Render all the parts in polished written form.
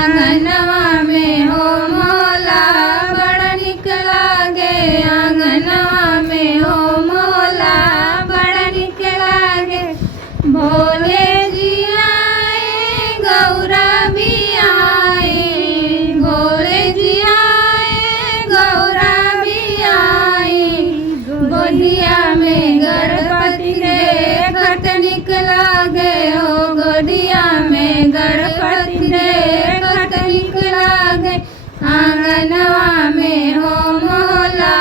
आंगनवा में हो मोला बड़ा निक लागे, आंगनवा में हो मोला बड़ा निक लागे। भोले जी आए गौरा भी आए, भोले जी आए गौरा भी आए। गोदिया में गणपति देखत निक लागे हो, गोदिया में गणपति देखत निक लागे। आंगनवा में हो मोला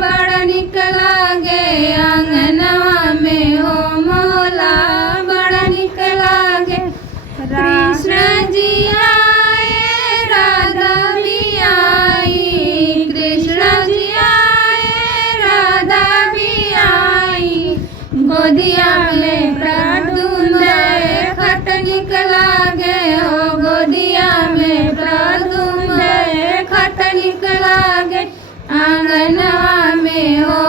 बड़ा निक लागे, आंगनवा में हो मोला बड़ा निक लागे। कृष्ण जी आए राधा भी आई, कृष्ण जी आए राधा भी आई। गोदिया में प्रद्युम्न देखत निक लागे हो, गोदिया में प्रद्युम्न देखत निक लागे। आंगनवा में हो